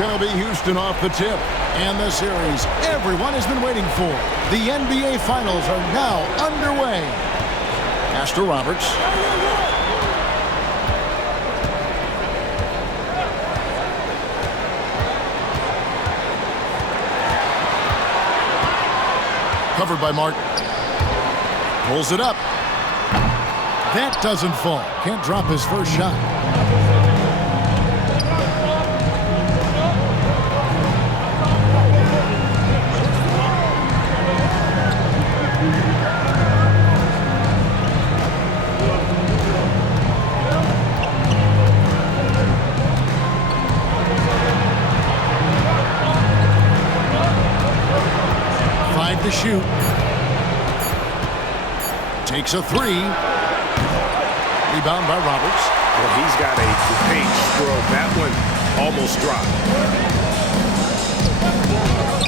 going to be Houston off the tip. And the series everyone has been waiting for. The NBA Finals are now underway. Pass to Roberts. Covered by Martin. Pulls it up. That doesn't fall. Can't drop his first shot. To shoot. Takes a three. Rebound by Roberts. Well, he's got a great stroke. That one almost dropped.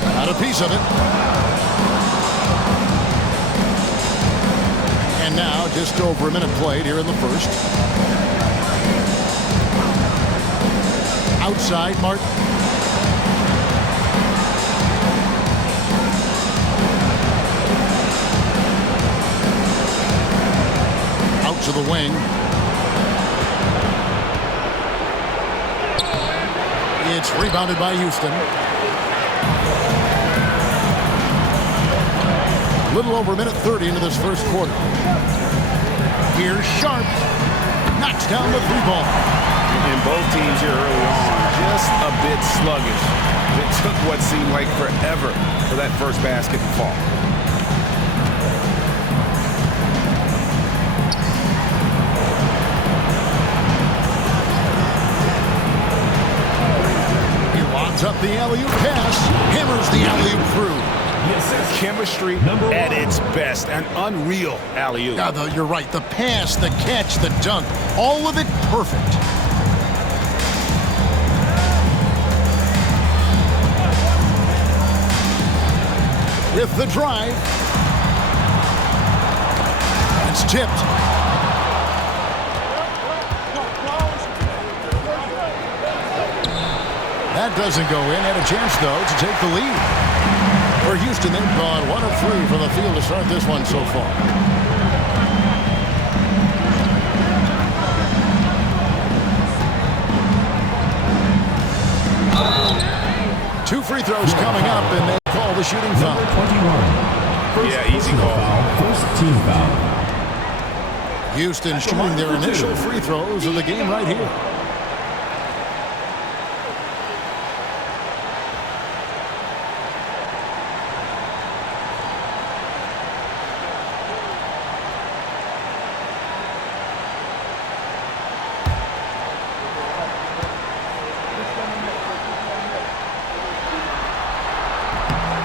Got a piece of it. And now just over a minute played here in the first. Outside, Martin. To the wing. It's rebounded by Houston. A little over a minute 30 into this first quarter. Here's Sharp. Knocks down the three ball. And both teams here early on just a bit sluggish. It took what seemed like forever for that first basket to fall. Up the alley-oop pass, hammers the alley-oop through. Yes, chemistry at its best, an unreal alley-oop. You're right, the pass, the catch, the dunk, all of it perfect. With the drive, it's tipped. That doesn't go in. Had a chance, though, to take the lead. For Houston, they've gone 1 of 3 from the field to start this one so far. Two free throws coming up, and they call the shooting foul. Yeah, easy call. First team foul. Houston shooting their initial free throws of the game right here.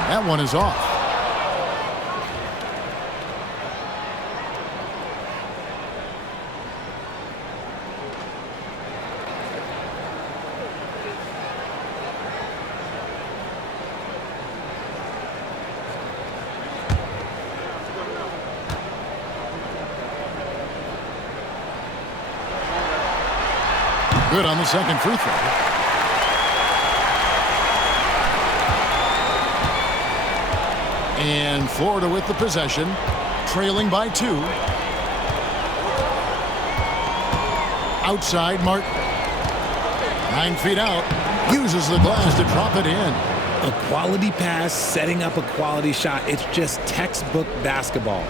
That one is off. Good on the second free throw. And Florida with the possession, trailing by 2. Outside, Martin. 9 feet out. Uses the glass to drop it in. A quality pass, setting up a quality shot. It's just textbook basketball.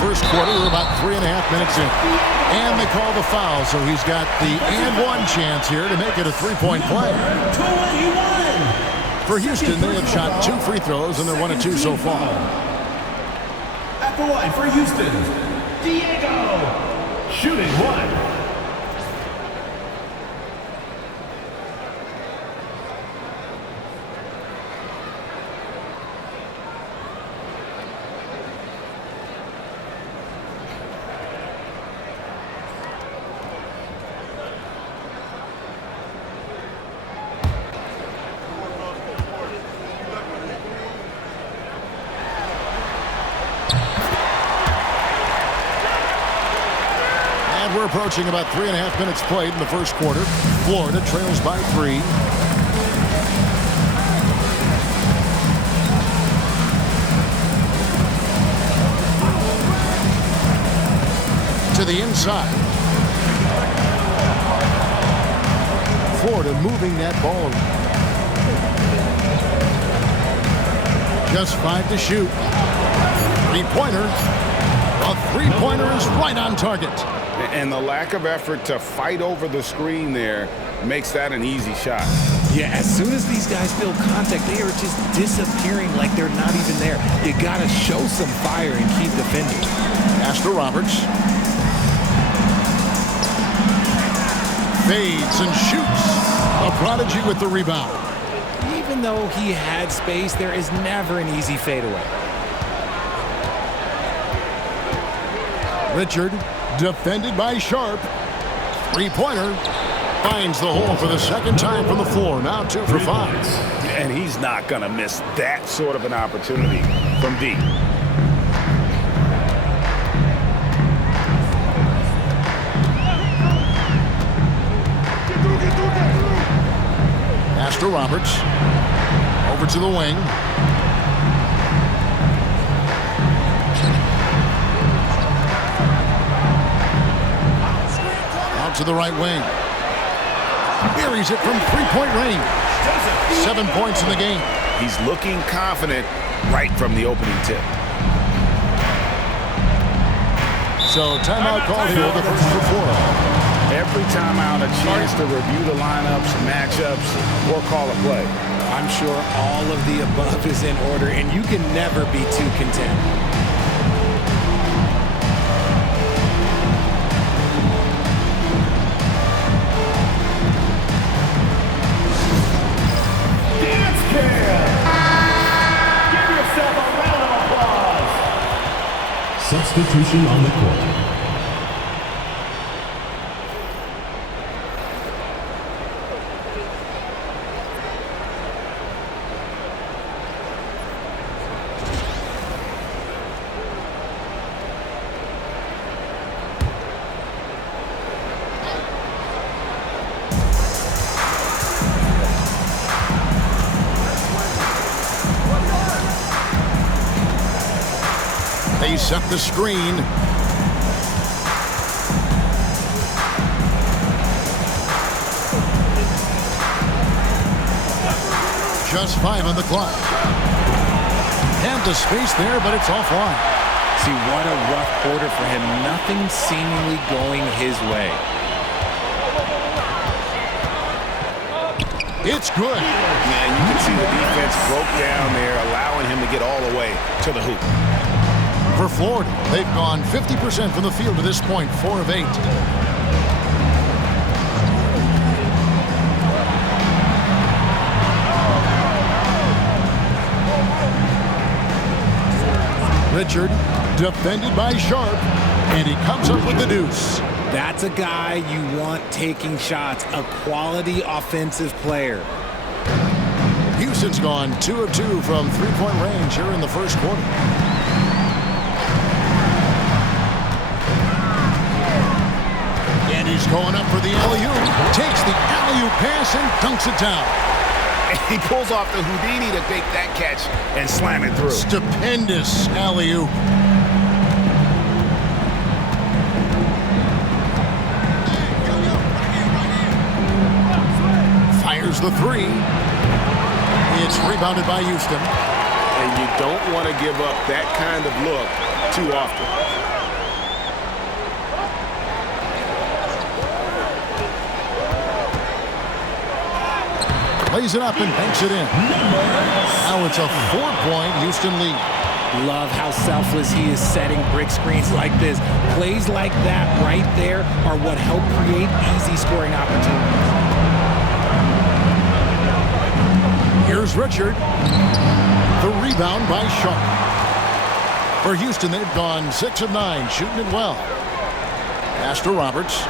First quarter, we're about 3.5 minutes in. And they call the foul, so he's got the and-one chance here to make it a three-point play. For Houston, they have shot 2 free throws, and they're 1 of 2 so far. At the line for Houston, Diego, shooting 1. We're approaching about 3.5 minutes played in the first quarter. Florida trails by 3. To the inside. Florida moving that ball around. Just 5 to shoot. Three-pointer. A three-pointer is right on target. And the lack of effort to fight over the screen there makes that an easy shot. Yeah, as soon as these guys feel contact, they are just disappearing like they're not even there. You got to show some fire and keep defending. Pass to Roberts. Fades and shoots. A prodigy with the rebound. Even though he had space, there is never an easy fadeaway. Richard, defended by Sharp. Three-pointer. Finds the hole for the second time from the floor. Now 2 for 5. And he's not going to miss that sort of an opportunity from deep. Pass to Roberts. Over to the wing. Out to the right wing. Buries it from three-point range. 7 points in the game. He's looking confident right from the opening tip. So timeout called here, the first for Florida. Every timeout, a chance to review the lineups, matchups, or call a play. I'm sure all of the above is in order, and you can never be too content. Substitution on the court. They set the screen. Just 5 on the clock. And the space there, but it's offline. See, what a rough quarter for him. Nothing seemingly going his way. It's good. Yeah, and you can see the defense broke down there, allowing him to get all the way to the hoop. For Florida, they've gone 50% from the field to this point, 4 of 8. Richard, defended by Sharp, and he comes up with the deuce. That's a guy you want taking shots, a quality offensive player. Houston's gone 2 of 2 from three-point range here in the first quarter. And he's going up for the alley-oop. Takes the alley-oop pass and dunks it down. And he pulls off the Houdini to take that catch and slam it through. Stupendous alley-oop. Fires the 3. It's rebounded by Houston. And you don't want to give up that kind of look too often. Lays it up and banks it in. Now it's a 4-point Houston lead. Love how selfless he is setting brick screens like this. Plays like that right there are what help create easy scoring opportunities. Here's Richard. The rebound by Sharp. For Houston, they've gone 6 of 9, shooting it well. Pass to Roberts.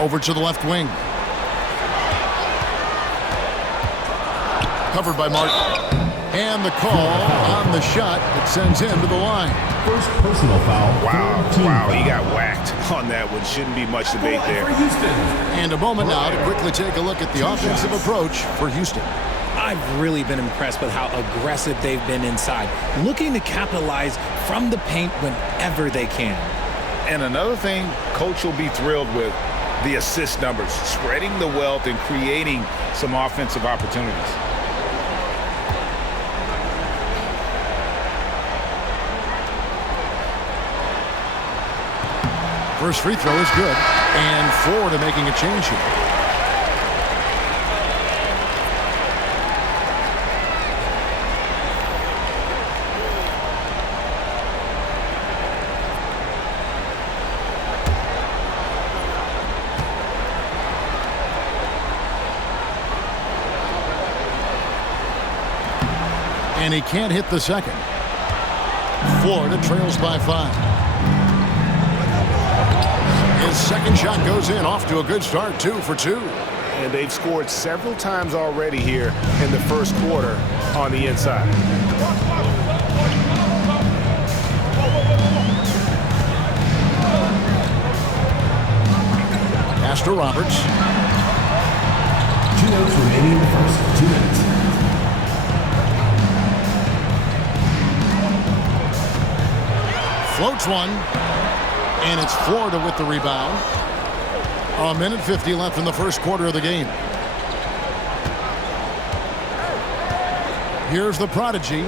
Over to the left wing. Covered by Martin. And the call on the shot that sends him to the line. First personal foul. Wow, he got whacked on that one. Shouldn't be much debate there. And a moment now to quickly take a look at the offensive approach for Houston. I've really been impressed with how aggressive they've been inside, looking to capitalize from the paint whenever they can. And another thing Coach will be thrilled with, the assist numbers, spreading the wealth and creating some offensive opportunities. First free throw is good. And Florida making a change here. And he can't hit the second. Florida trails by 5. His second shot goes in, off to a good start, 2 for 2. And they've scored several times already here in the first quarter on the inside. Pass to Roberts. 2 minutes remaining in the first. 2 minutes. Floats one. And it's Florida with the rebound. A minute 50 left in the first quarter of the game. Here's the prodigy.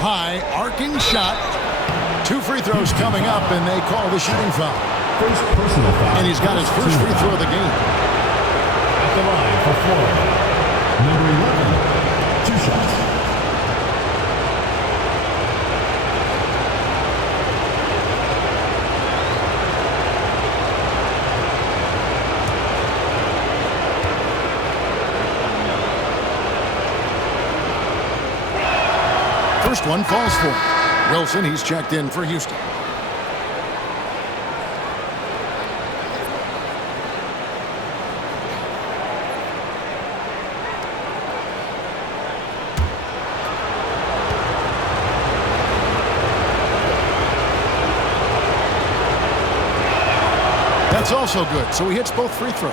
High, arcing shot. 2 free throws coming up, and they call the shooting foul. First personal foul. And he's got his first free throw of the game. At the line for Florida. Number 11. 2 shots. First one falls for him. Wilson, he's checked in for Houston. That's also good, so he hits both free throws.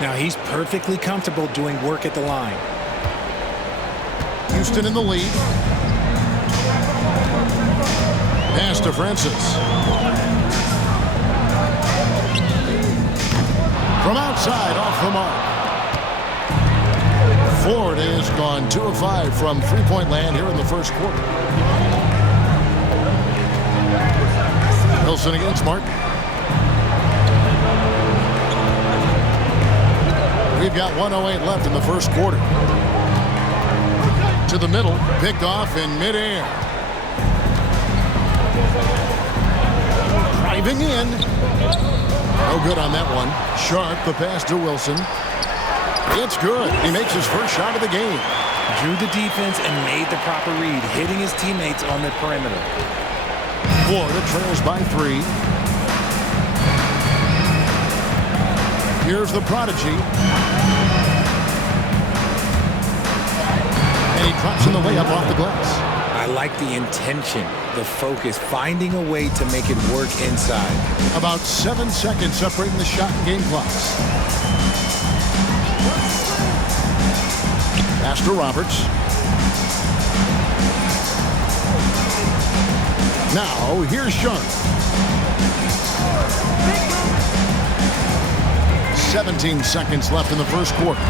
Now he's perfectly comfortable doing work at the line. Houston in the lead. Pass to Francis. From outside, off the mark. Florida has gone 2 of 5 from three-point land here in the first quarter. Wilson against Martin. We've got 1:08 left in the first quarter. To the middle, picked off in midair. Driving in. No good on that one. Sharp, the pass to Wilson. It's good. He makes his first shot of the game. Drew the defense and made the proper read, hitting his teammates on the perimeter. Florida trails by 3. Here's the prodigy. And he drops in the layup off the glass. I like the intention, the focus, finding a way to make it work inside. About 7 seconds separating the shot and game clocks. Pass to Roberts. Now, here's Sharp. 17 seconds left in the first quarter.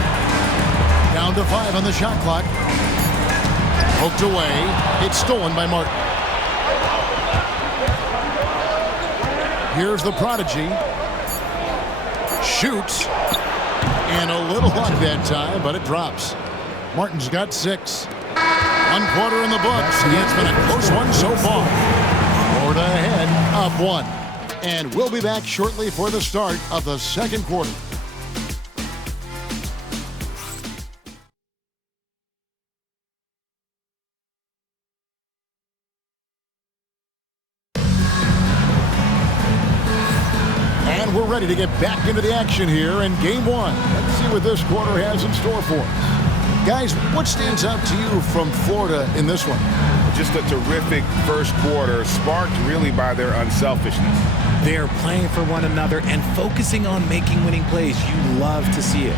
Down to 5 on the shot clock. Poked away. It's stolen by Martin. Here's the prodigy. Shoots. And a little luck that time, but it drops. Martin's got 6. 1 quarter in the books. It's been a close one so far. Florida ahead, up 1. And we'll be back shortly for the start of the second quarter. ready to get back into the action here in game one. Let's see what this quarter has in store for us. Guys, what stands out to you from Florida in this one? Just a terrific first quarter, sparked really by their unselfishness. They're playing for one another and focusing on making winning plays. You love to see it.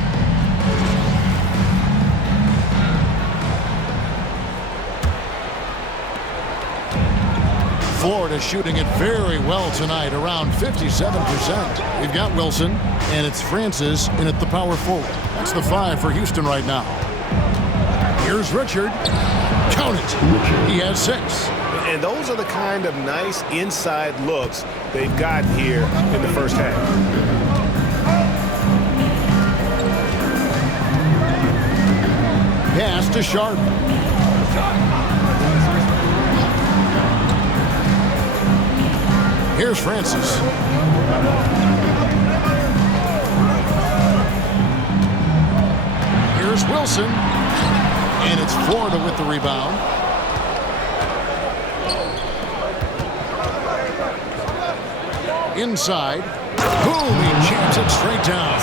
Florida shooting it very well tonight, around 57%. We've got Wilson, and it's Francis in at the power forward. That's the 5 for Houston right now. Here's Richard. Count it. He has 6. And those are the kind of nice inside looks they've gotten here in the first half. Pass to Sharp. Here's Francis. Here's Wilson. And it's Florida with the rebound. Inside. Boom! He jams it straight down.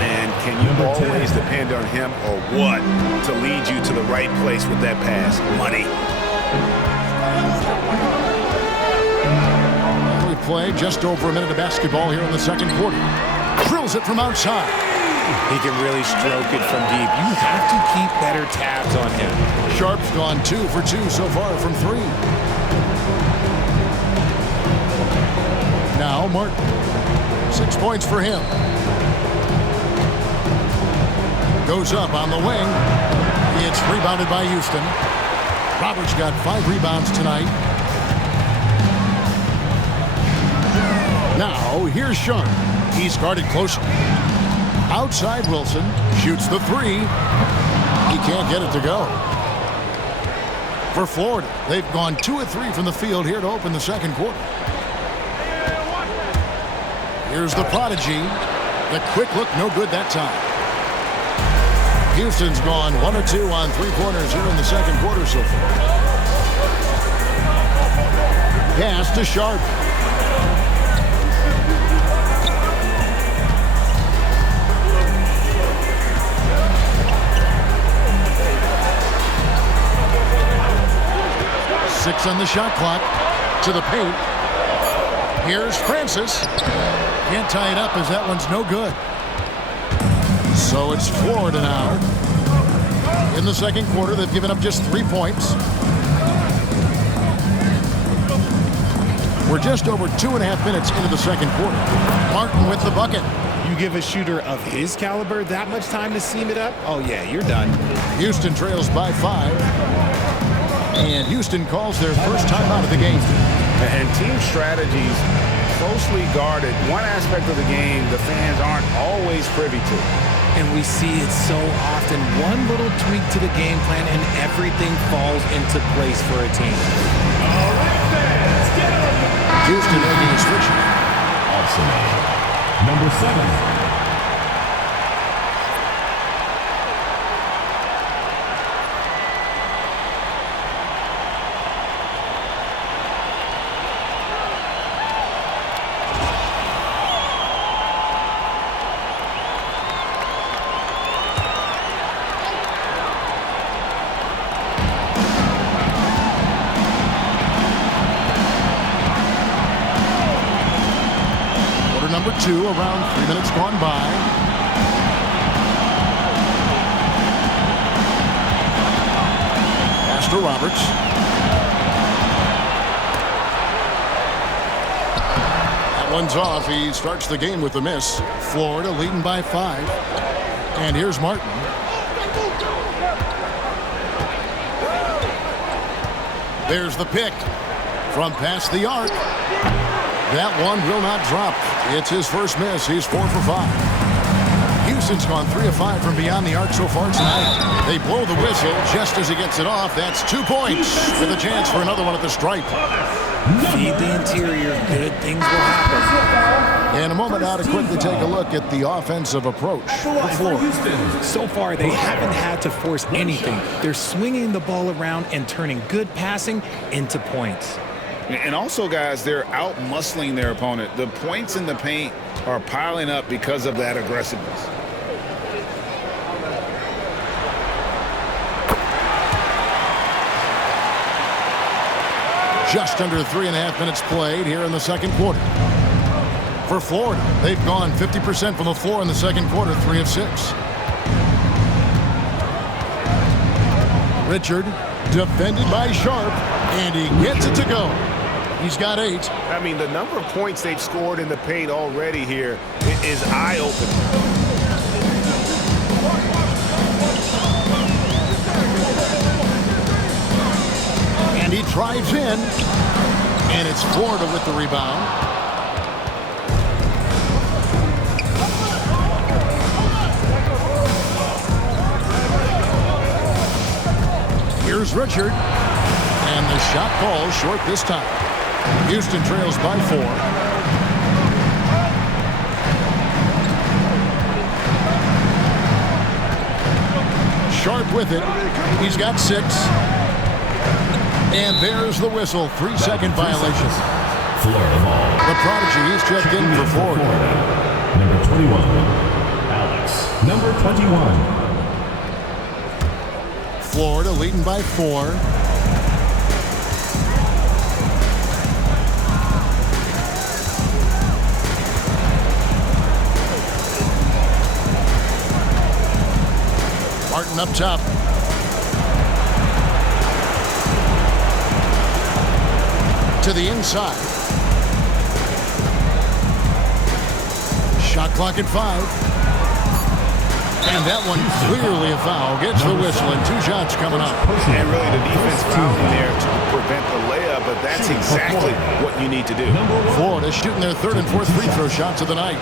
Man, can you always depend on him or what to lead you to the right place with that pass? Money. We play just over a minute of basketball here in the second quarter. Drills it from outside. He can really stroke it from deep. You have to keep better tabs on him. Sharp's gone 2 for 2 so far from 3. Now Martin. 6 points for him. Goes up on the wing. It's rebounded by Houston. Roberts got 5 rebounds tonight. Now here's Sharp. He's guarded closer. Outside Wilson. Shoots the 3. He can't get it to go. For Florida, they've gone 2 of 3 from the field here to open the second quarter. Here's the prodigy. The quick look, no good that time. Houston's gone 1 of 2 on 3-pointers here in the second quarter so far. Pass to Sharp. Six on the shot clock. To the paint. Here's Francis. Can't tie it up as that one's no good. So it's Florida now. In the second quarter, they've given up just 3 points. We're just over 2.5 minutes into the second quarter. Martin with the bucket. You give a shooter of his caliber that much time to seam it up? Oh, yeah, you're done. Houston trails by 5. And Houston calls their first timeout of the game. And team strategies closely guarded. One aspect of the game the fans aren't always privy to. And we see it so often. One little tweak to the game plan and everything falls into place for a team. All right, fans, get up. Houston making a switch. Awesome. Number 7. Number 2, around 3 minutes gone by. Pass to Roberts. That one's off. He starts the game with a miss. Florida leading by 5. And here's Martin. There's the pick from past the arc. That one will not drop. It's his first miss. He's 4 for 5. Houston's gone 3 of 5 from beyond the arc so far tonight. They blow the whistle just as he gets it off. That's 2 points with a chance for another one at the stripe. Feed the interior. Good things will happen. In a moment now to quickly take a look at the offensive approach for Florida. So far, they haven't had to force anything. They're swinging the ball around and turning good passing into points. And also, guys, they're out-muscling their opponent. The points in the paint are piling up because of that aggressiveness. Just under 3.5 minutes played here in the second quarter. For Florida, they've gone 50% from the floor in the second quarter, 3 of 6. Richard, defended by Sharp, and he gets it to go. He's got 8. I mean, the number of points they've scored in the paint already here is eye-opening. And he drives in, and it's Florida with the rebound. Here's Richard, and the shot falls short this time. Houston trails by 4. Sharp with it. He's got 6. And there's the whistle. 3-second violation. Florida ball. The prodigy is checked in for Florida. Number 21, Alex. Number 21. Florida leading by 4. Martin up top. To the inside. Shot clock at 5. And that one clearly a foul. Gets the whistle, and 2 shots coming up. And really the defense fouled there to prevent the layup, but that's exactly what you need to do. Florida shooting their 3rd and 4th free throw shots of the night.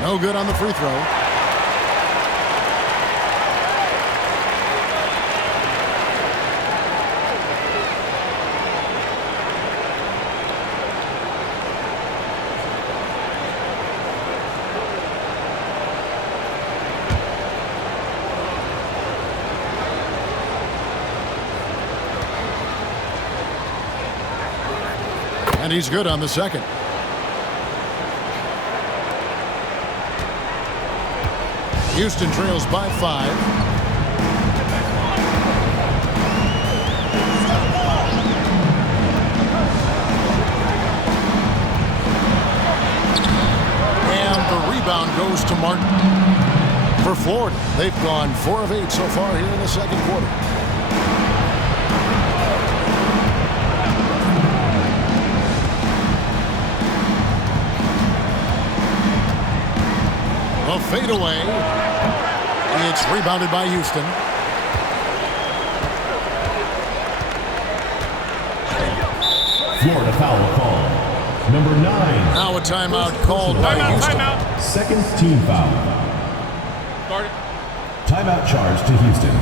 No good on the free throw. And he's good on the second. Houston trails by 5. And the rebound goes to Martin. For Florida, they've gone 4 of 8 so far here in the second quarter. A fadeaway. It's rebounded by Houston. Florida foul call. Number 9. Now a timeout called by Houston. Timeout. Second team foul. Start it. Timeout charge to Houston.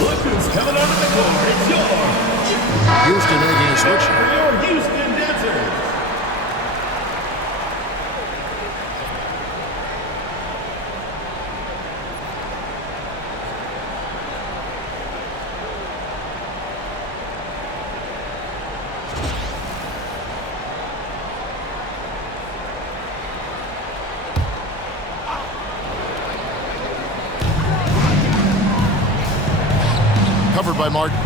Look who's coming onto the court. It's your Houston making a switch. your Houston Dancers. Covered by Martin.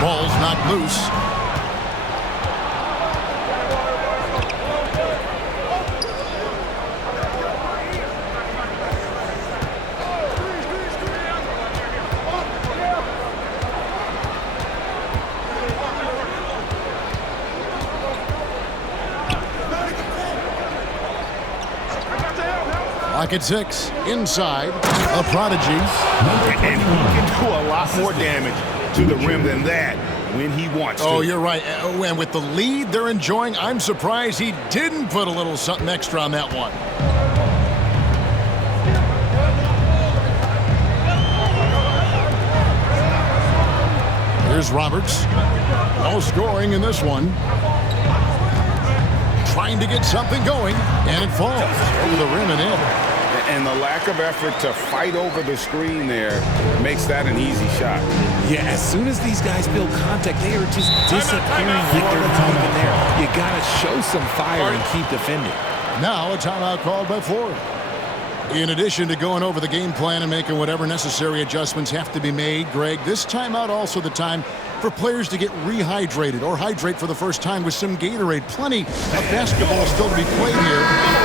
Ball's knocked loose. Clock at 6. Inside. A prodigy. And he can do a lot more damage to the rim than that when he wants to. Oh, you're right. And with the lead they're enjoying, I'm surprised he didn't put a little something extra on that one. Here's Roberts. No scoring in this one. Trying to get something going, and it falls over the rim and in. And the lack of effort to fight over the screen there makes that an easy shot. Yeah, as soon as these guys feel contact, they are just disappearing like they're not even there. You got to show some fire and keep defending. Now a timeout called by Florida. In addition to going over the game plan and making whatever necessary adjustments have to be made, Greg, this timeout also the time for players to get rehydrated or hydrate for the first time with some Gatorade. Plenty of basketball still to be played here,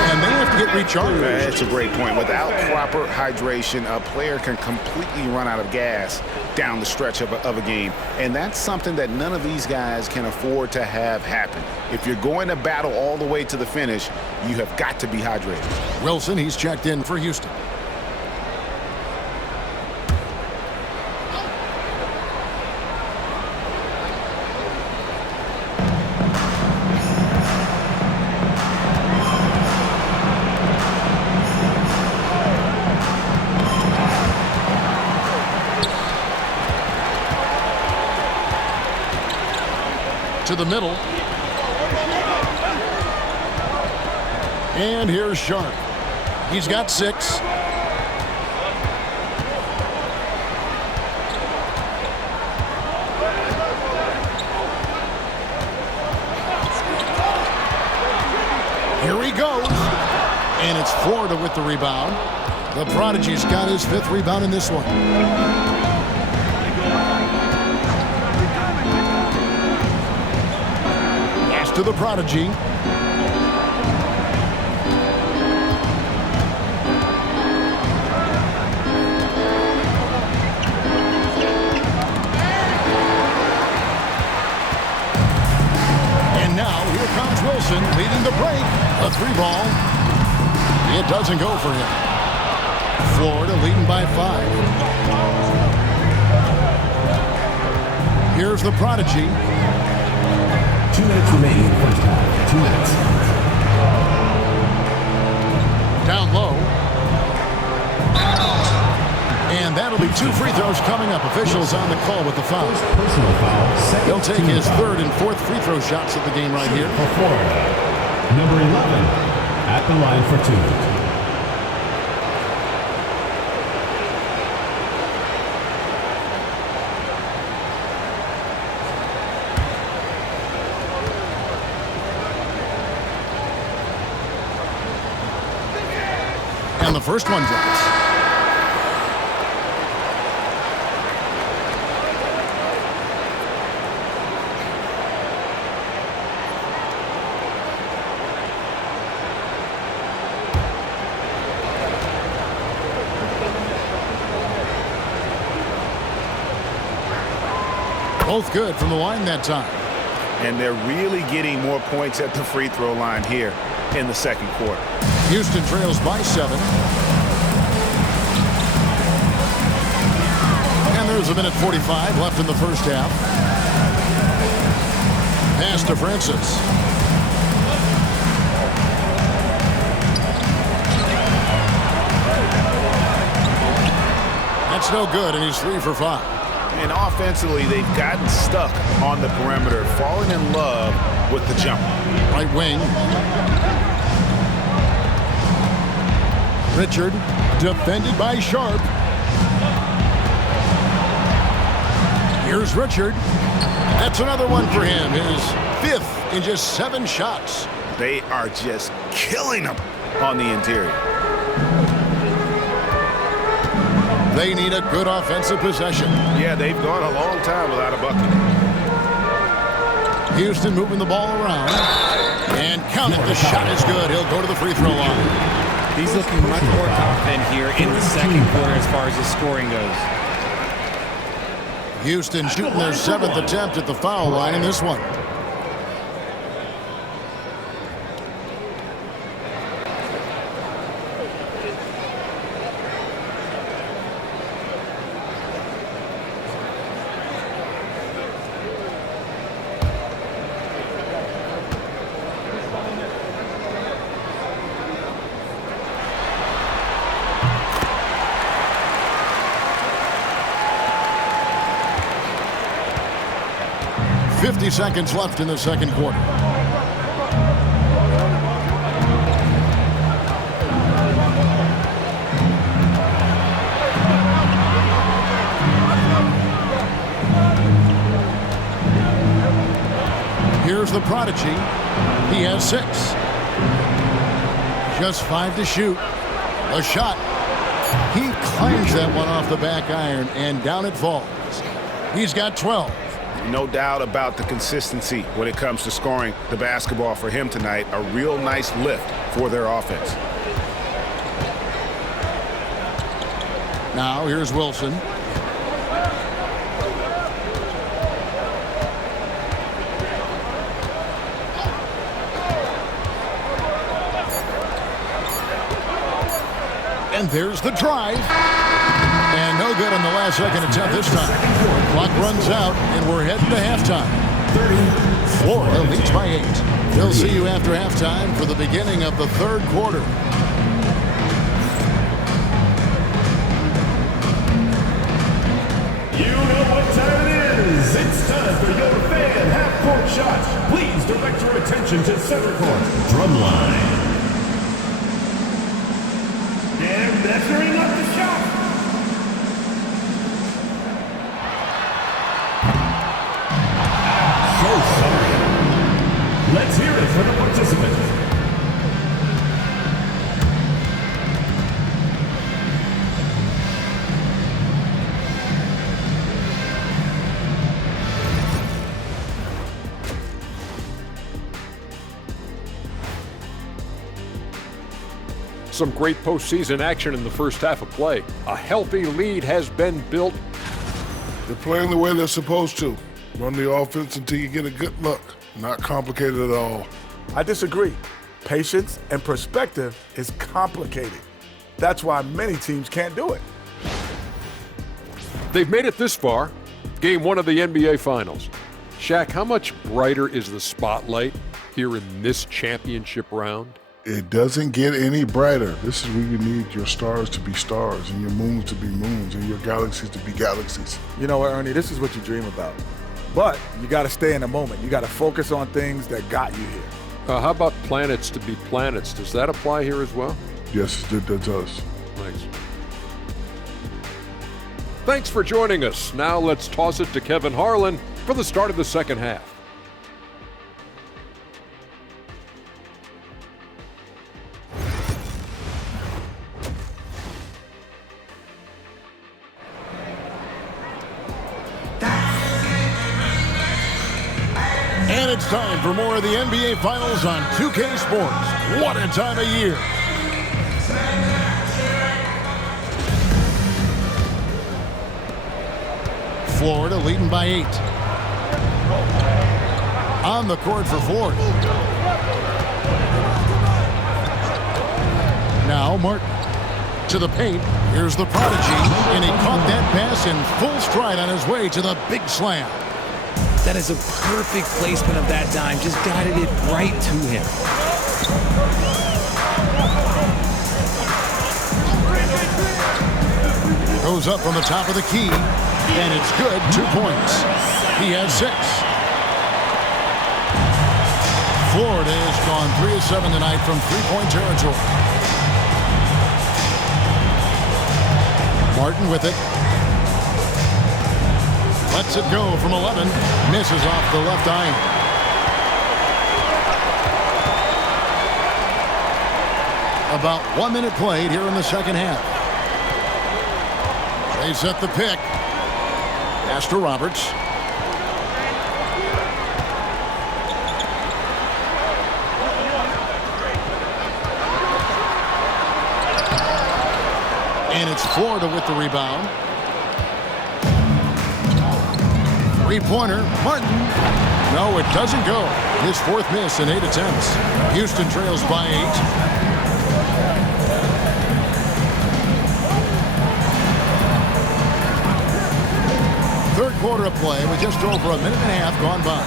and they have to get recharged. That's a great point. Without proper hydration, a player can completely run out of gas down the stretch of a game. And that's something that none of these guys can afford to have happen. If you're going to battle all the way to the finish, you have got to be hydrated. Wilson, he's checked in for Houston. To the middle. And here's Sharp. He's got 6. Here he goes. And it's Florida with the rebound. The Prodigy's got his 5th rebound in this one. To the Prodigy. And now here comes Wilson leading the break. A 3-ball. It doesn't go for him. Florida leading by 5. Here's the Prodigy. 2 minutes remaining in the first half. 2 minutes. Down low. And that'll be 2 free throws coming up. Officials on the call with the foul. Personal foul. He'll take his 3rd and 4th free throw shots of the game right here. For Florida. Number 11 at the line for 2. And the first one drops. Both good from the line that time. And they're really getting more points at the free throw line here in the second quarter. Houston trails by 7. And there's a minute 45 left in the first half. Pass to Francis. That's no good, and he's 3 for 5. And offensively, they've gotten stuck on the perimeter, falling in love with the jump. Right wing. Richard, defended by Sharp. Here's Richard. That's another one for him. His 5th in just 7 shots. They are just killing them on the interior. They need a good offensive possession. Yeah, they've gone a long time without a bucket. Houston moving the ball around. And count it. The shot is good. He'll go to the free throw line. He's looking much more confident here in the second quarter as far as his scoring goes. Houston shooting their 7th attempt at the foul line in this one. 50 seconds left in the second quarter. Here's the prodigy. He has 6. Just 5 to shoot. A shot. He claims that one off the back iron, and down it falls. He's got 12. No doubt about the consistency when it comes to scoring the basketball for him tonight. A real nice lift for their offense. Now here's Wilson. And there's the drive. And no good on the last second attempt this time. Clock runs out, and we're heading to halftime. Florida leads by 8. They'll see you after halftime for the beginning of the third quarter. You know what time it is. It's time for your fan half-court shots. Please direct your attention to center court. Drumline. And measuring up the shot. So sorry. Let's hear it for the participants. Some great postseason action in the first half of play. A healthy lead has been built. They're playing the way they're supposed to. Run the offense until you get a good look. Not complicated at all. I disagree. Patience and perspective is complicated. That's why many teams can't do it. They've made it this far. Game 1 of the NBA Finals. Shaq, how much brighter is the spotlight here in this championship round? It doesn't get any brighter. This is where you need your stars to be stars and your moons to be moons and your galaxies to be galaxies. You know what, Ernie? This is what you dream about. But you got to stay in the moment. You got to focus on things that got you here. How about planets to be planets? Does that apply here as well? Yes, it does. Thanks. Thanks for joining us. Now let's toss it to Kevin Harlan for the start of the second half. And it's time for more of the NBA Finals on 2K Sports. What a time of year. Florida leading by 8. On the court for Florida. Now Martin to the paint. Here's the prodigy, and he caught that pass in full stride on his way to the big slam. That is a perfect placement of that dime. Just guided it right to him. Goes up from the top of the key, and it's good. 2 points. He has 6. Florida has gone 3 of 7 tonight from three-point territory. Martin with it. Lets it go from 11. Misses off the left iron. About 1 minute played here in the second half. They set the pick. Pass to Roberts. And it's Florida with the rebound. Three-pointer, Martin. No, it doesn't go. His 4th miss in 8 attempts. Houston trails by 8. Third quarter of play with just over a minute and a half gone by.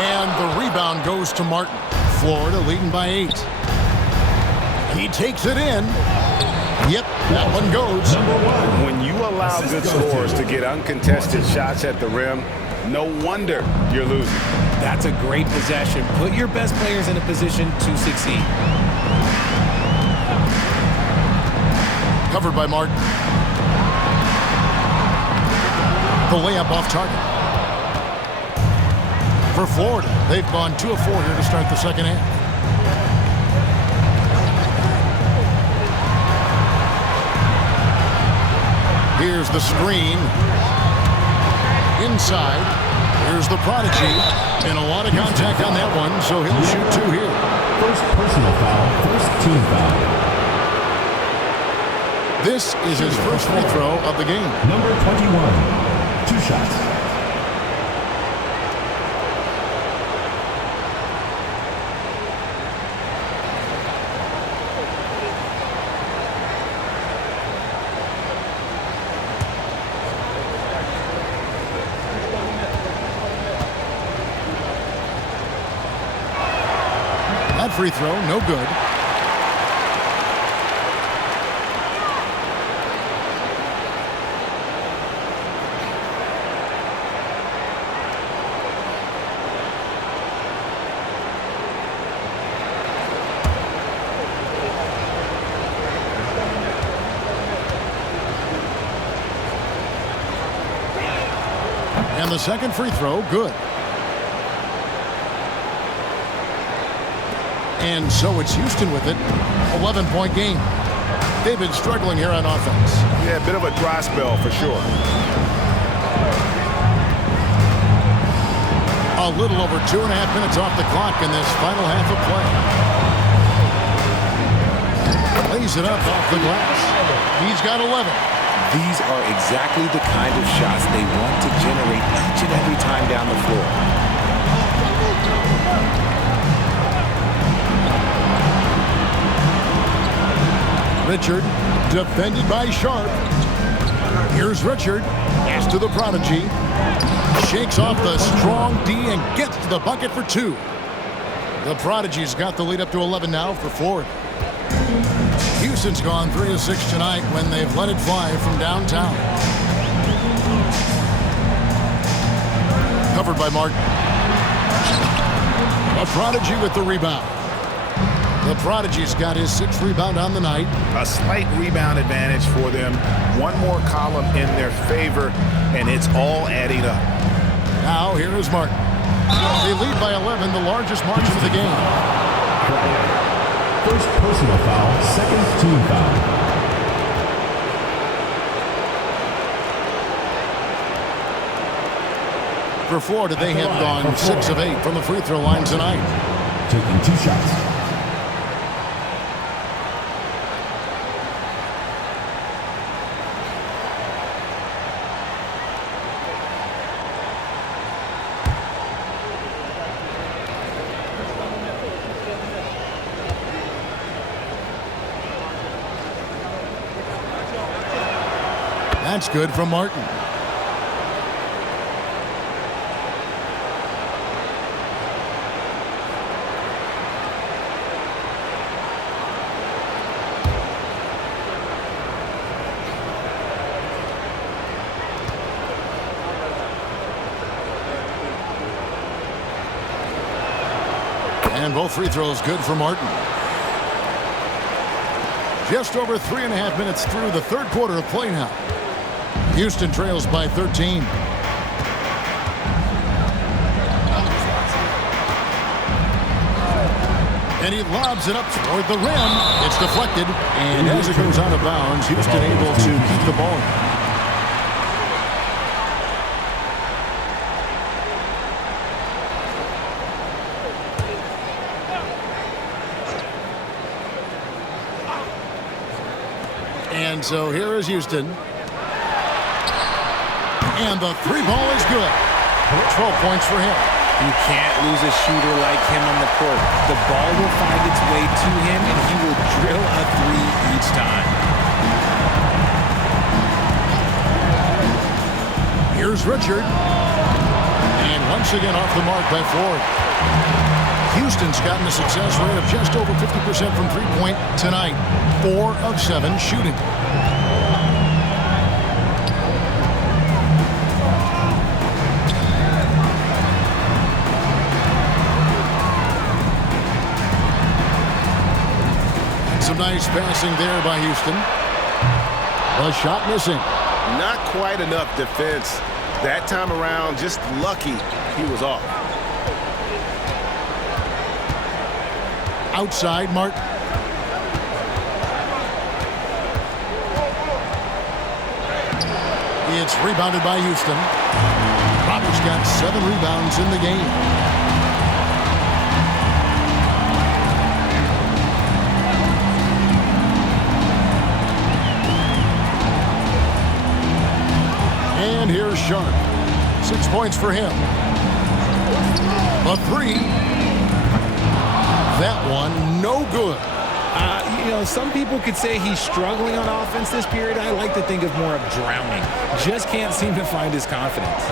And the rebound goes to Martin. Florida leading by 8. He takes it in. Yep, that one goes. When you allow good scorers to get uncontested shots at the rim, no wonder you're losing. That's a great possession. Put your best players in a position to succeed. Covered by Martin. The layup off target. For Florida, they've gone 2 of 4 here to start the second half. Here's the screen. Inside. Here's the prodigy. And a lot of contact on that one, so he'll shoot 2 here. First personal foul, first team foul. This is his first free throw of the game. Number 21. 2 shots. That free throw, no good. And the second free throw, good. And so it's Houston with it. 11-point game. They've been struggling here on offense. Yeah, a bit of a dry spell for sure. A little over 2.5 minutes off the clock in this final half of play. Lays it up off the glass. He's got 11. These are exactly the kind of shots they want to generate each and every time down the floor. Richard, defended by Sharp. Here's Richard. Pass to the prodigy. Shakes off the strong D and gets to the bucket for 2. The prodigy's got the lead up to 11 now for Florida. Houston's gone 3 of 6 tonight when they've let it fly from downtown. Covered by Martin. A prodigy with the rebound. The prodigy's got his 6th rebound on the night. A slight rebound advantage for them. One more column in their favor, and it's all adding up. Now here is Martin. They lead by 11, the largest margin of the game. First personal foul, second team foul. For Florida, they have gone 6 of 8 from the free throw line tonight. Taking 2 shots. That's good from Martin. And both free throws good for Martin. Just over 3.5 minutes through the third quarter of play now. Houston trails by 13. And he lobs it up toward the rim. It's deflected. And as it goes out of bounds, Houston able to keep the ball. And so here is Houston. And the 3 ball is good. 12 points for him. You can't lose a shooter like him on the court. The ball will find its way to him, and he will drill a 3 each time. Here's Richard. And once again off the mark by Ford. Houston's gotten a success rate of just over 50% from three-point tonight. 4 of 7 shooting. Some nice passing there by Houston. A shot missing. Not quite enough defense that time around. Just lucky he was off. Outside, Martin. It's rebounded by Houston. Roberts got 7 rebounds in the game. And here's Sharp. 6 points for him. A 3. That one, no good. Some people could say he's struggling on offense this period. I like to think of more of drowning. Just can't seem to find his confidence.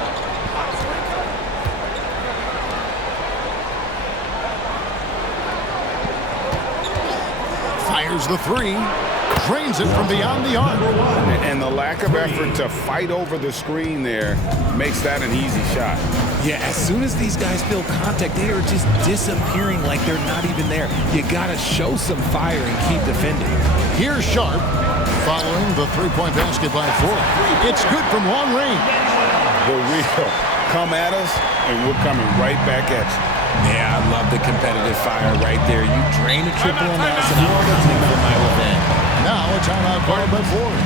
Fires the 3. Drains it from beyond the arc. And the lack of effort to fight over the screen there makes that an easy shot. Yeah, as soon as these guys feel contact, they are just disappearing like they're not even there. You got to show some fire and keep defending. Here's Sharp following the three-point basket by Ford. It's good from long range. The real come at us, and we're coming right back at you. Yeah, I love the competitive fire right there. You drain a triple on us, and I'm coming for my revenge. Now a timeout called by Ford.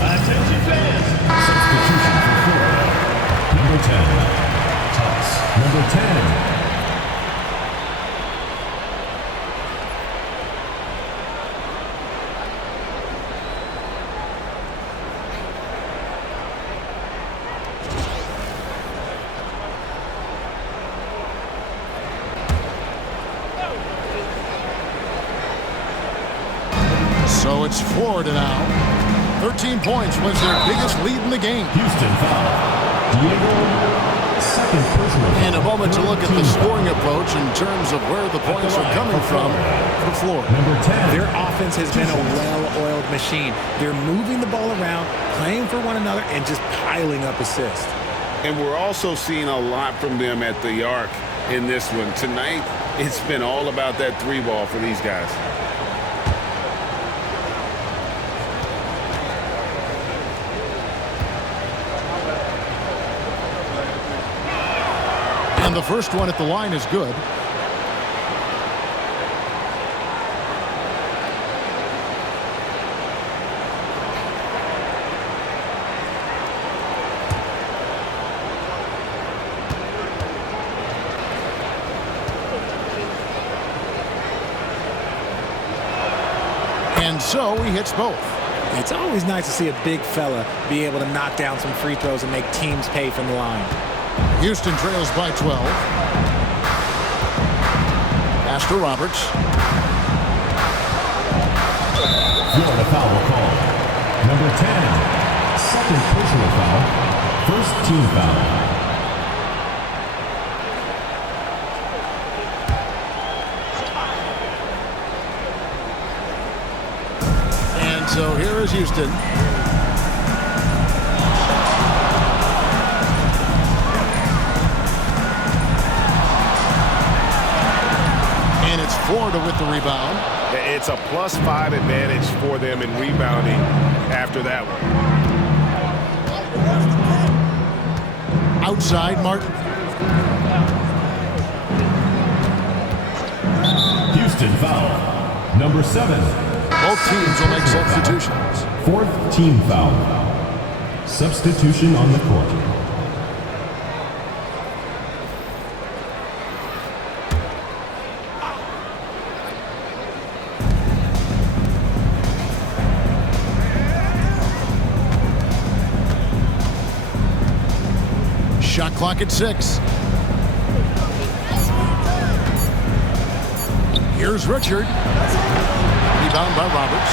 Attention fans. Substitution for Florida. Number 10. Toss. Number 10. So it's Florida now. 13 points was their biggest lead in the game. Houston foul. Diego, second personal foul. And a moment to look at the scoring approach in terms of where the points are coming from for Florida. Number 10. Their offense has been a well-oiled machine. They're moving the ball around, playing for one another, and just piling up assists. And we're also seeing a lot from them at the arc in this one. Tonight, it's been all about that 3-ball for these guys. And the first one at the line is good. And so he hits both. It's always nice to see a big fella be able to knock down some free throws and make teams pay from the line. Houston trails by 12. Pass to Roberts. Florida foul call. Number 10. Second personal foul. First team foul. And so here is Houston. Florida with the rebound. It's a +5 advantage for them in rebounding after that one. Outside, Martin. Houston foul. Number 7. Both teams will make substitutions. Fourth team foul. Substitution on the court. Shot clock at 6. Here's Richard. Rebound by Roberts.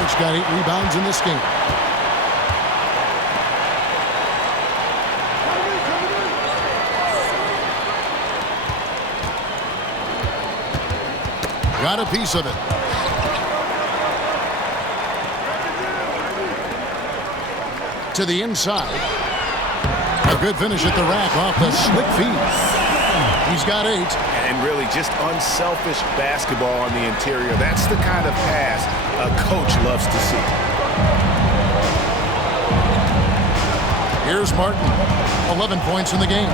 Roberts got 8 rebounds in this game. Got a piece of it. To the inside. A good finish at the rack off the slick feed. He's got 8. And really just unselfish basketball on the interior. That's the kind of pass a coach loves to see. Here's Martin. 11 points in the game.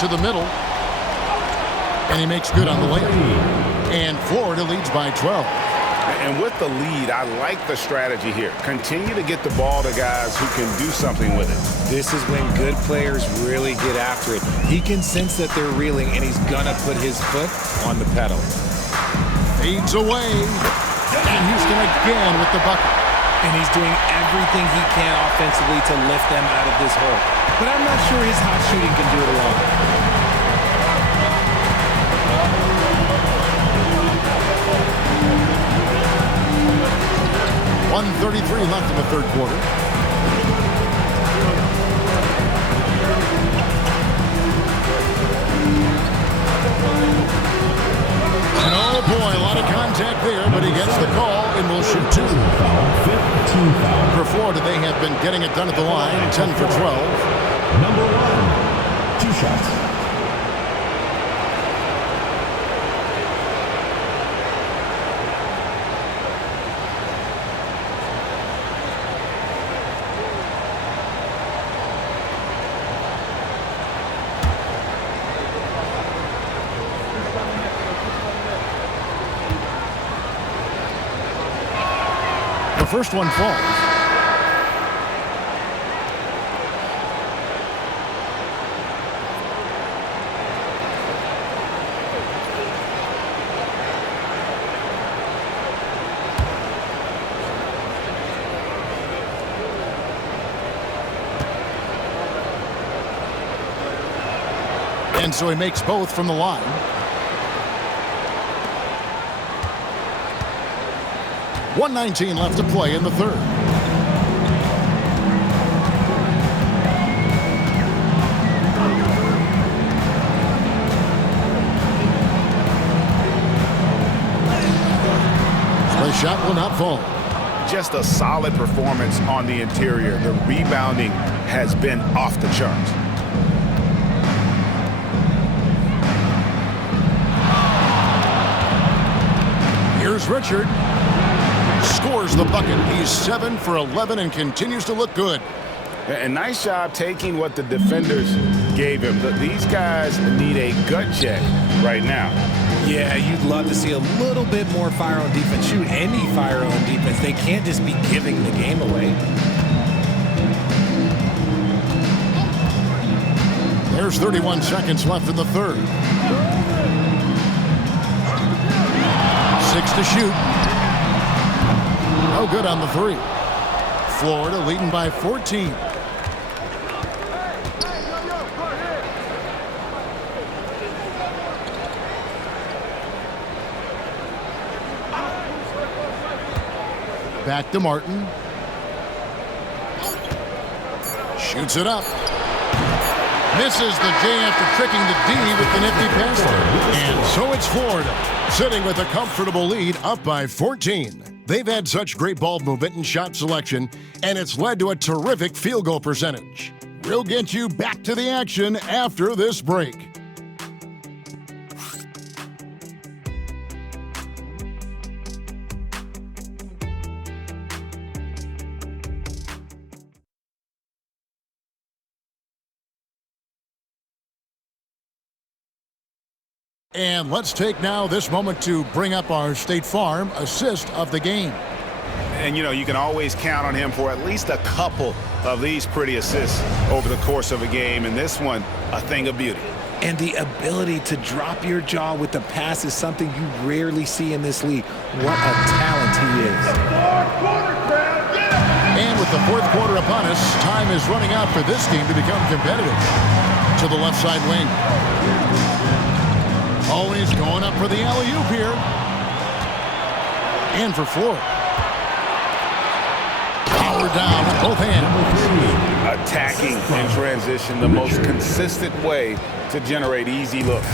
To the middle. And he makes good on the layup. And Florida leads by 12. And with the lead, I like the strategy here. Continue to get the ball to guys who can do something with it. This is when good players really get after it. He can sense that they're reeling, and he's going to put his foot on the pedal. Fades away. And Houston again with the bucket. And he's doing everything he can offensively to lift them out of this hole. But I'm not sure his hot shooting can do it alone. 1:33 left in the third quarter. And oh boy, a lot of contact there, but he gets the call and will shoot 2. For Florida, they have been getting it done at the line, 10 for 12. Number 1, 2 shots. The first one falls. And so he makes both from the line. .119 left to play in the third. The shot will not fall. Just a solid performance on the interior. The rebounding has been off the charts. Here's Richard. Scores the bucket. He's 7 for 11 and continues to look good. And nice job taking what the defenders gave him. These guys need a gut check right now. Yeah, you'd love to see a little bit more fire on defense. Shoot, any fire on defense. They can't just be giving the game away. There's 31 seconds left in the third. 6 to shoot. No good on the 3. Florida leading by 14. Back to Martin. Shoots it up. Misses the J after tricking the D with the nifty pass. And so it's Florida, sitting with a comfortable lead up by 14. They've had such great ball movement and shot selection, and it's led to a terrific field goal percentage. We'll get you back to the action after this break. And let's take now this moment to bring up our State Farm assist of the game. And, you know, you can always count on him for at least a couple of these pretty assists over the course of a game. And this one, a thing of beauty. And the ability to drop your jaw with the pass is something you rarely see in this league. What a talent he is. And with the fourth quarter upon us, time is running out for this team to become competitive. To the left side wing. Oh, he's going up for the alley-oop here. And for Florida. Power down with both hands. Attacking in transition, the most consistent way to generate easy looks.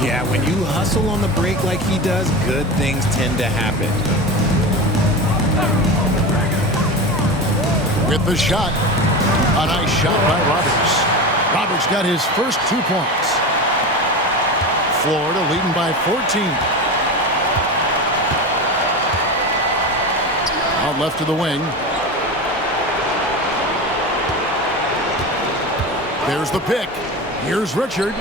Yeah, when you hustle on the break like he does, good things tend to happen. With the shot. A nice shot by Roberts. Roberts got his first 2 points. Florida leading by 14. Out left to the wing. There's the pick. Here's Richard.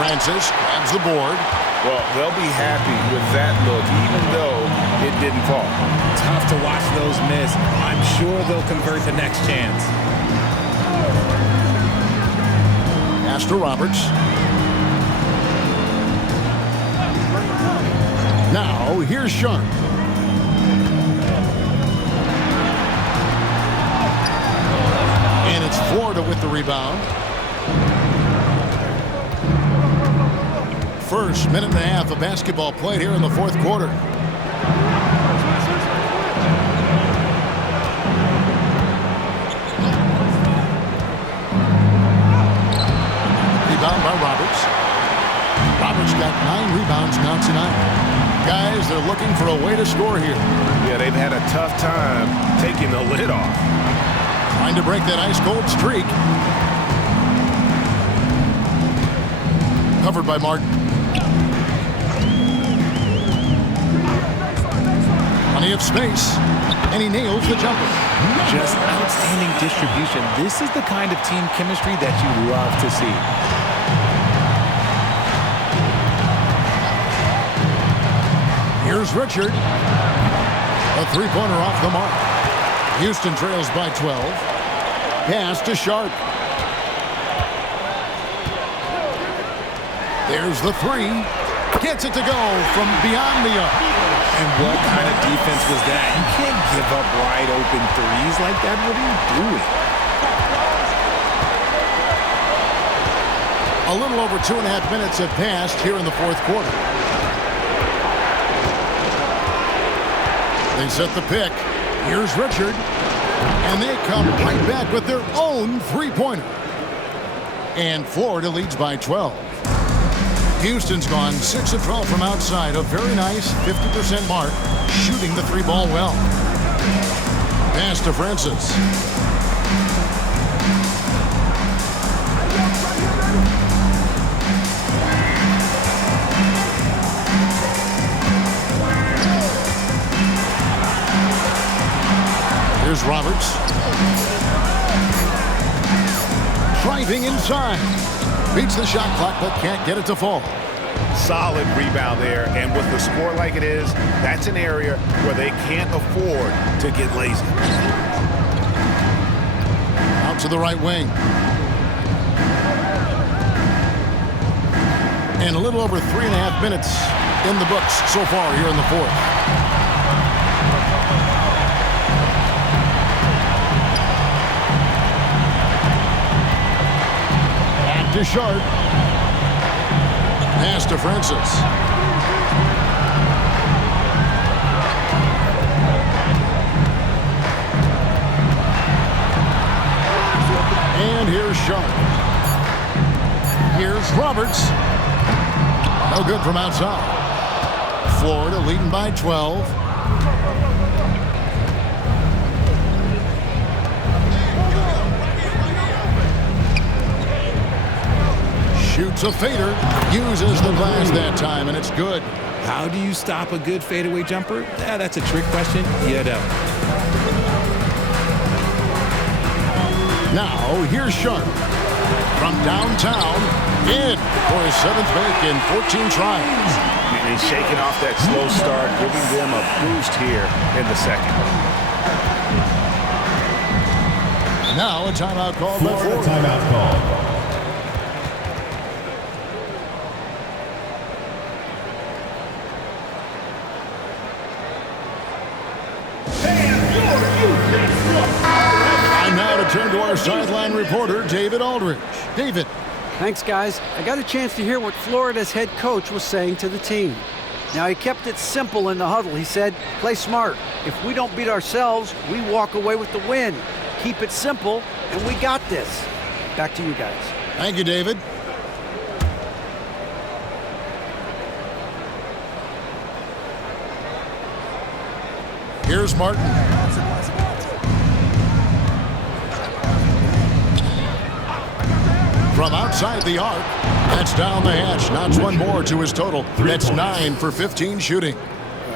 Francis grabs the board. Well, they'll be happy with that look, even though it didn't fall. Tough to watch those miss. I'm sure they'll convert the next chance. Pass to Roberts. Now, here's Sharp. And it's Florida with the rebound. First minute and a half of basketball played here in the fourth quarter. Rebound by Roberts. Roberts got 9 rebounds now tonight. Guys, they're looking for a way to score here. Yeah, they've had a tough time taking the lid off. Trying to break that ice-cold streak. Covered by Martin. Plenty of space. And he nails the jumper. Just outstanding distribution. This is the kind of team chemistry that you love to see. Here's Richard. A three-pointer off the mark. Houston trails by 12. Pass to Sharp. There's the three. Gets it to go from beyond the arc. And what kind of defense was that? You can't give up wide open threes like that. What are you doing? A little over 2.5 minutes have passed here in the fourth quarter. They set the pick. Here's Richard. And they come right back with their own three-pointer. And Florida leads by 12. Houston's gone 6 of 12 from outside. A very nice 50% mark, shooting the three ball well. Pass to Francis. Here's Roberts. Driving inside. Beats the shot clock, but can't get it to fall. Solid rebound there, and with the score like it is, that's an area where they can't afford to get lazy. Out to the right wing. And a little over 3.5 minutes in the books so far here in the fourth. To Sharp. Pass to Francis. And here's Sharp. Here's Roberts. No good from outside. Florida leading by 12. Shoots a fader, uses the glass that time, and it's good. How do you stop a good fadeaway jumper? Yeah, that's a trick question. You don't. Now, here's Sharp. From downtown, in for his 7th make in 14 tries. And he's shaking off that slow start, giving them a boost here in the second. Now a timeout call. Florida timeout call. And your And now to turn to our sideline reporter, David Aldridge. David. Thanks, guys. I got a chance to hear what Florida's head coach was saying to the team. Now, he kept it simple in the huddle. He said, play smart. If we don't beat ourselves, we walk away with the win. Keep it simple, and we got this. Back to you guys. Thank you, David. Here's Martin. From outside the arc, that's down the hatch. Knocks one more to his total. That's 9 for 15 shooting.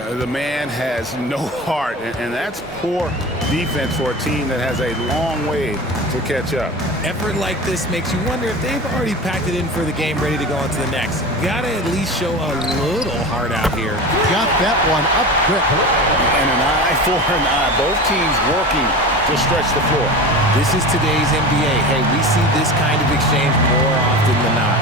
The man has no heart, and that's poor defense for a team that has a long way to catch up. Effort like this makes you wonder if they've already packed it in for the game, ready to go on to the next. Gotta at least show a little heart out here. Got that one up quick. And an eye for an eye. Both teams working to stretch the floor. This is today's NBA. Hey, we see this kind of exchange more often than not.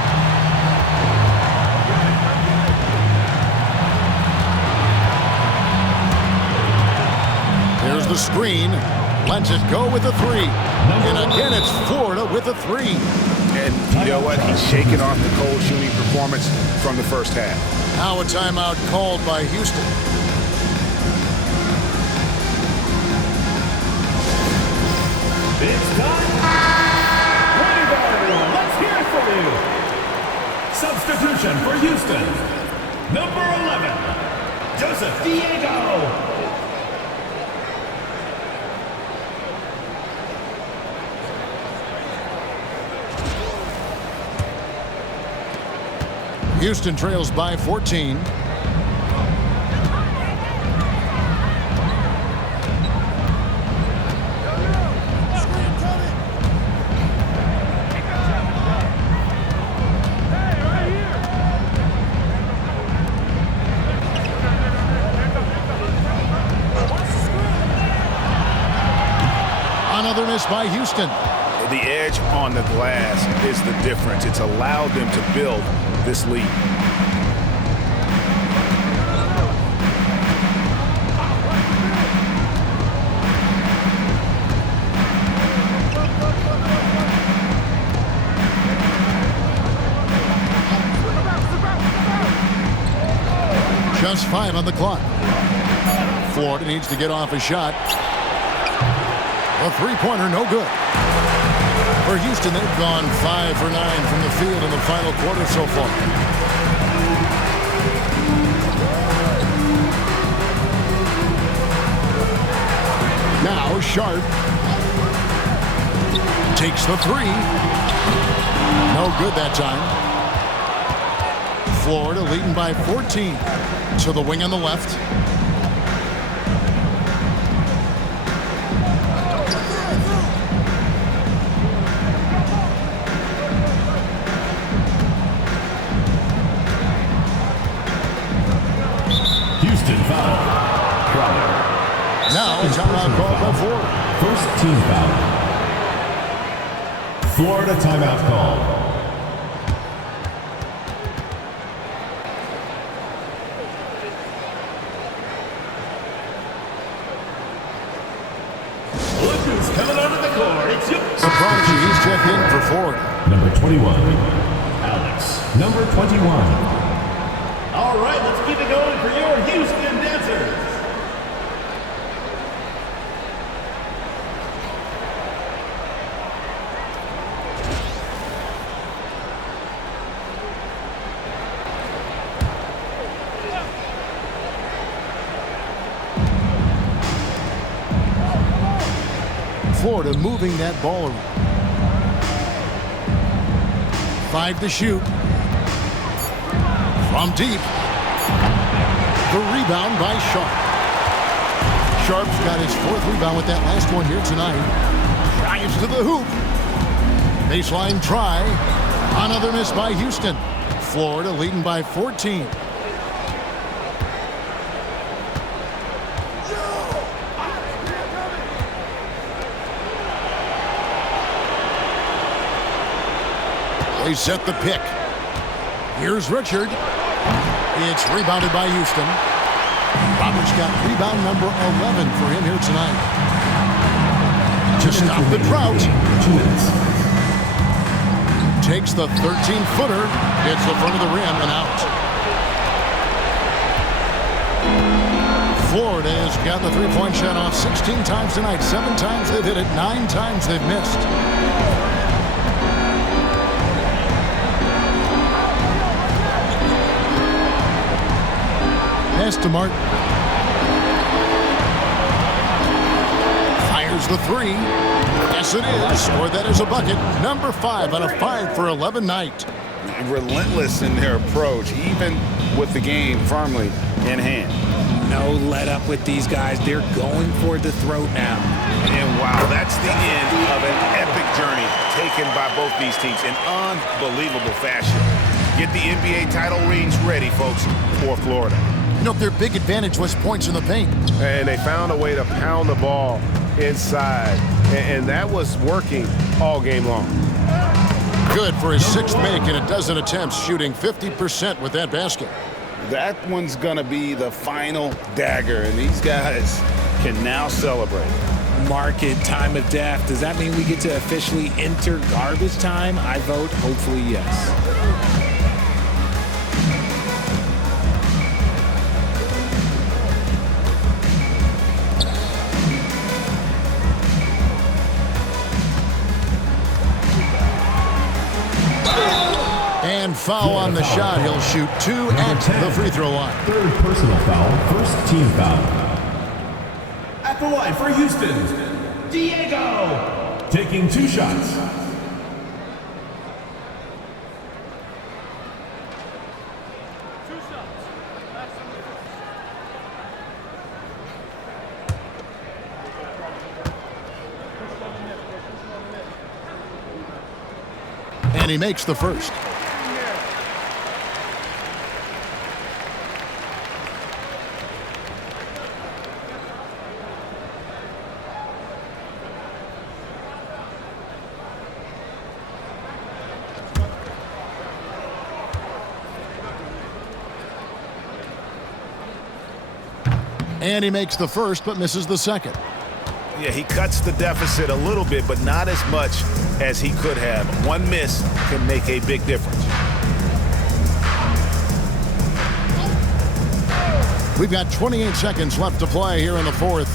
Here's the screen. Lets it go with a three. And again, it's Florida with a three. And you know what? He's shaking off the cold shooting performance from the first half. Now a timeout called by Houston. It's time. Ready, everyone. Let's hear it for you. Substitution for Houston. Number 11, Joseph Diego. Houston trails by 14. Another miss by Houston. The edge on the glass is the difference. It's allowed them to build this lead. Just 5 on the clock. Florida needs to get off a shot. A three-pointer, no good. For Houston, they've gone 5 for 9 from the field in the final quarter so far. Now Sharp takes the three. No good that time. Florida leading by 14 to the wing on the left. Now a timeout called by Florida. First team foul. Florida timeout call. Look who's coming onto the court. It's you. The prodigy, he's checked in for Florida. Number 21, Alex. Number 21. All right, let's keep it going for your Houston Dancers. Florida moving that ball around. 5 to shoot. From deep. The rebound by Sharp. Sharp's got his 4th rebound with that last one here tonight. Drives to the hoop. Baseline try. Another miss by Houston. Florida leading by 14. They set the pick. Here's Richard. It's rebounded by Houston. Numbers got rebound number 11 for him here tonight. To stop the drought. 2 minutes. Takes the 13-footer, hits the front of the rim and out. Florida has got the three-point shot off 16 times tonight. 7 times they've hit it, 9 times they've missed. Pass to Martin. Fires the three. Yes, it is. Scored that as a bucket. Number 5 on a 5 for 11 night. Relentless in their approach, even with the game firmly in hand. No let up with these guys. They're going for the throat now. And wow, that's the end of an epic journey taken by both these teams in unbelievable fashion. Get the NBA title rings ready, folks, for Florida. You know, their big advantage was points in the paint. And they found a way to pound the ball inside. And that was working all game long. Good for his 6th make in a dozen attempts, shooting 50% with that basket. That one's going to be the final dagger, and these guys can now celebrate. Mark it, time of death. Does that mean we get to officially enter garbage time? I vote hopefully yes. And foul on the shot. He'll shoot 2 at the free throw line. 3rd personal foul, 1st team foul. At the line for Houston, Diego, taking 2 shots. And he makes the first. And he makes the first, but misses the second. Yeah, he cuts the deficit a little bit, but not as much as he could have. One miss can make a big difference. We've got 28 seconds left to play here in the 4th.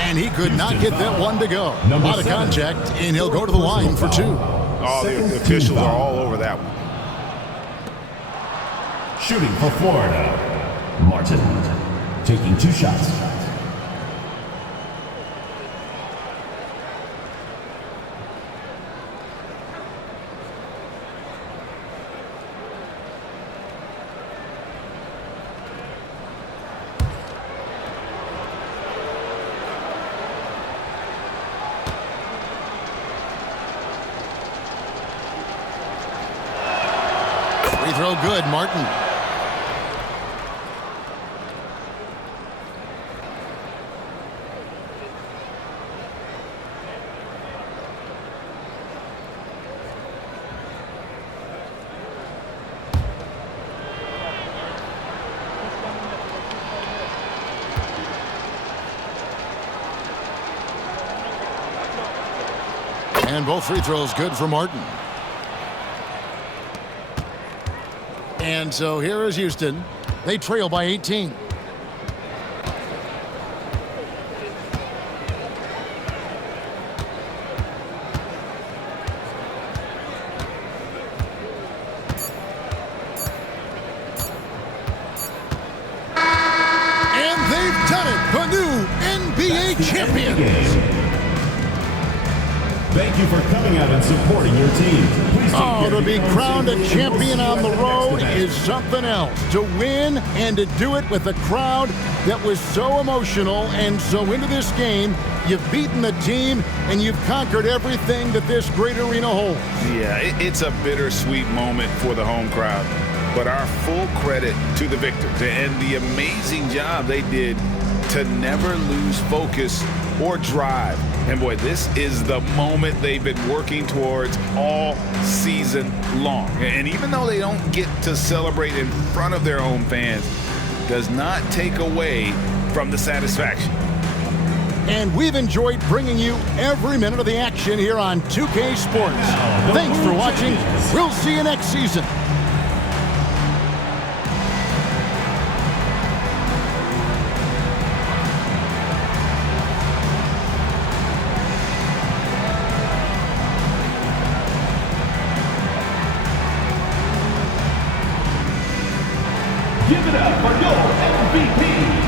And he could not get that one to go. A lot of contact, and he'll go to the line for 2. Oh, the officials are all over that one. Shooting for Florida, Martin, taking 2 shots. Free throw good, Martin. And both free throws good for Martin. And so here is Houston. They trail by 18. And they've done it. The new NBA champions. Thank you for coming out and supporting your team. Oh, to be crowned a champion on the road is something else. To win and to do it with a crowd that was so emotional and so into this game, you've beaten the team and you've conquered everything that this great arena holds. Yeah, it's a bittersweet moment for the home crowd. But our full credit to the victors and the amazing job they did to never lose focus or drive And boy, this is the moment they've been working towards all season long. And even though they don't get to celebrate in front of their own fans, does not take away from the satisfaction. And we've enjoyed bringing you every minute of the action here on 2K Sports. Thanks for watching. We'll see you next season. Give it up for your MVP,